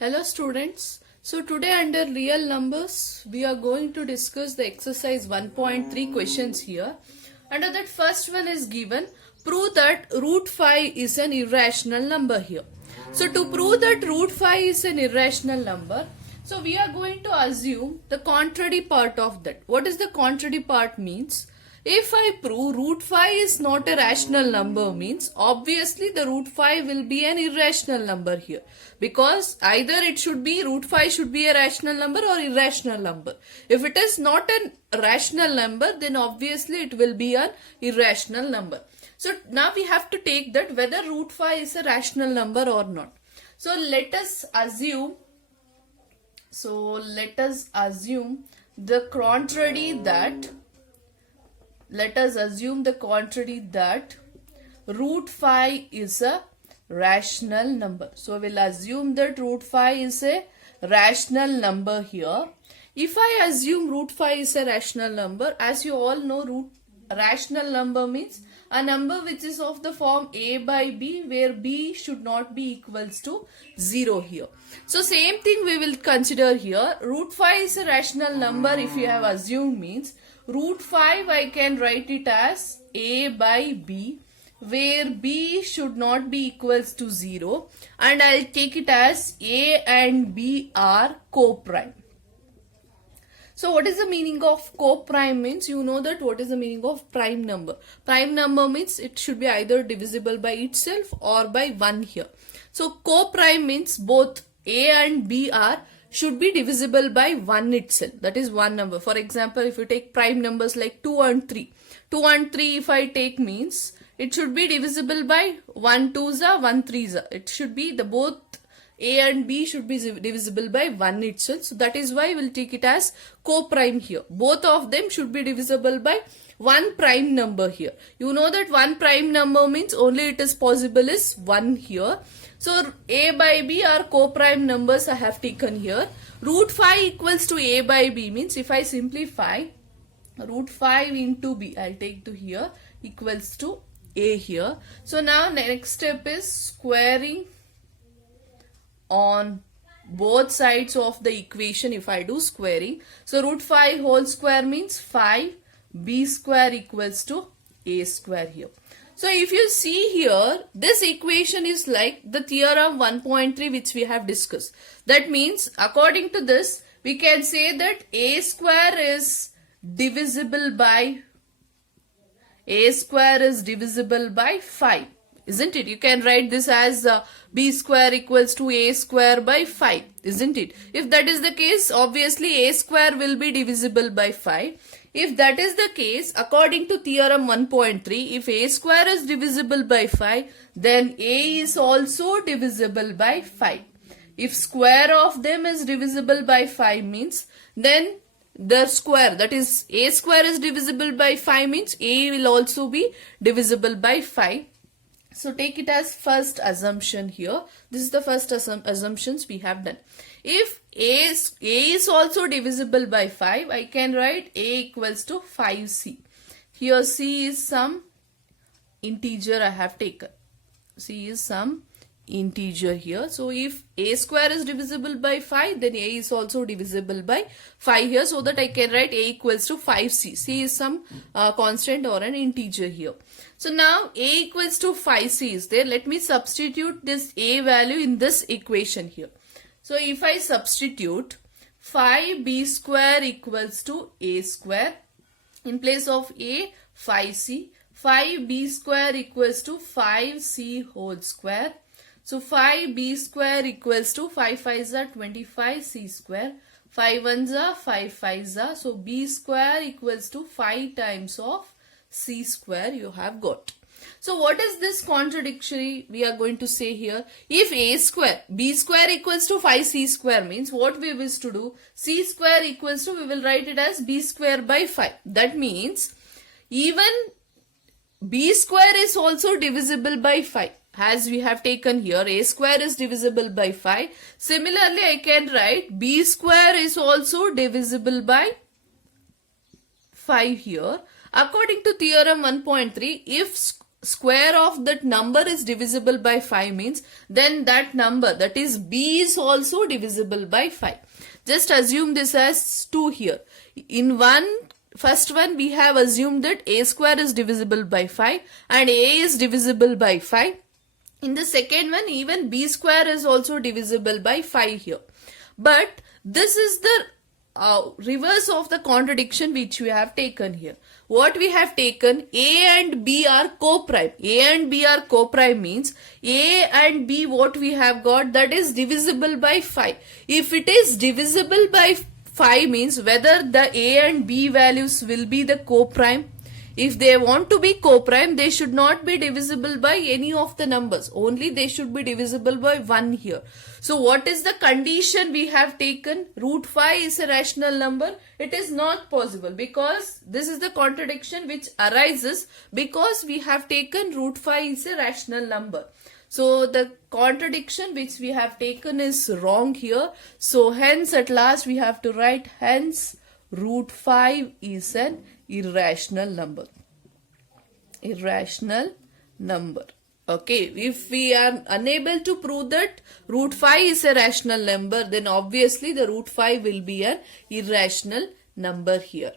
Hello students, so today under real numbers we are going to discuss the exercise 1.3 questions here. Under that first one is given, prove that root 5 is an irrational number here. So to prove that root 5 is an irrational number, so we are going to assume the contrary part of that. What is the contrary part means? If I prove root 5 is not a rational number means obviously the root 5 will be an irrational number here, because either it should be root 5 should be a rational number or irrational number. If it is not a rational number, then obviously it will be an irrational number. So now we have to take that whether root 5 is a rational number or not. So let us assume the contrary that root 5 is a rational number. So we'll assume that root 5 is a rational number here. If I assume root 5 is a rational number, as you all know, rational number means a number which is of the form a by b, where b should not be equals to 0 here. So same thing we will consider here. Root 5 is a rational number if you have assumed means root 5 I can write it as a by b, where b should not be equals to 0, and I'll take it as a and b are co-prime. So what is the meaning of co-prime means? You know that what is the meaning of prime number. Prime number means it should be either divisible by itself or by 1 here. So co-prime means both a and b should be divisible by 1 itself. That is one number. For example, if you take prime numbers like 2 and 3. 2 and 3 if I take means it should be divisible by 1 2s are 1 3s are. It should be the both a and b should be divisible by 1 itself. So that is why we'll take it as co-prime here. Both of them should be divisible by one prime number here. You know that one prime number means only it is possible is 1 here. So a by b are co-prime numbers I have taken here. Root 5 equals to a by b means if I simplify root 5 into b, I'll take to here equals to a here. So now next step is squaring on both sides of the equation. If I do squaring, so root 5 whole square means 5 b square equals to a square here. So if you see here, this equation is like the theorem 1.3 which we have discussed. That means according to this, we can say that a square is divisible by 5. Isn't it? You can write this as b square equals to a square by 5. Isn't it? If that is the case, obviously a square will be divisible by 5. If that is the case, according to theorem 1.3, if a square is divisible by 5, then a is also divisible by 5. If square of them is divisible by 5 means, then the square, that is a square is divisible by 5 means a will also be divisible by 5. So take it as first assumption here. This is the first assumptions we have done. If a is also divisible by 5, I can write a equals to 5c. Here c is some integer I have taken. C is some integer here. So if a square is divisible by 5, then a is also divisible by 5 here, so that I can write a equals to 5c. C is some constant or an integer here. So now a equals to 5c is there. Let me substitute this a value in this equation here. So if I substitute 5b square equals to a square, in place of a 5c, 5b square equals to 5c whole square. So 5b square equals to 5 5s are 25c square, 5 1s are 5 5s are. So b square equals to 5 times of c square you have got. So what is this contradictory we are going to say here? If a square, b square equals to 5c square means what we wish to do? C square equals to, we will write it as b square by 5. That means even b square is also divisible by 5. As we have taken here, a square is divisible by 5. Similarly, I can write b square is also divisible by 5 here, according to theorem 1.3, if square of that number is divisible by 5 means then that number, that is b, is also divisible by 5. Just assume this as 2 here. In first one we have assumed that a square is divisible by 5 and a is divisible by 5. In the second one, even b square is also divisible by 5 here. But this is the reverse of the contradiction which we have taken here. What we have taken, a and b are co-prime. A and b are co-prime means a and b, what we have got, that is divisible by 5. If it is divisible by 5 means whether the a and b values will be the co-prime. If they want to be co-prime, they should not be divisible by any of the numbers. Only they should be divisible by 1 here. So what is the condition we have taken? Root 5 is a rational number. It is not possible because this is the contradiction which arises because we have taken root 5 is a rational number. So the contradiction which we have taken is wrong here. So hence at last we have to write hence root 5 is an irrational number. Irrational number. Okay, if we are unable to prove that root 5 is a rational number, then obviously the root 5 will be an irrational number here.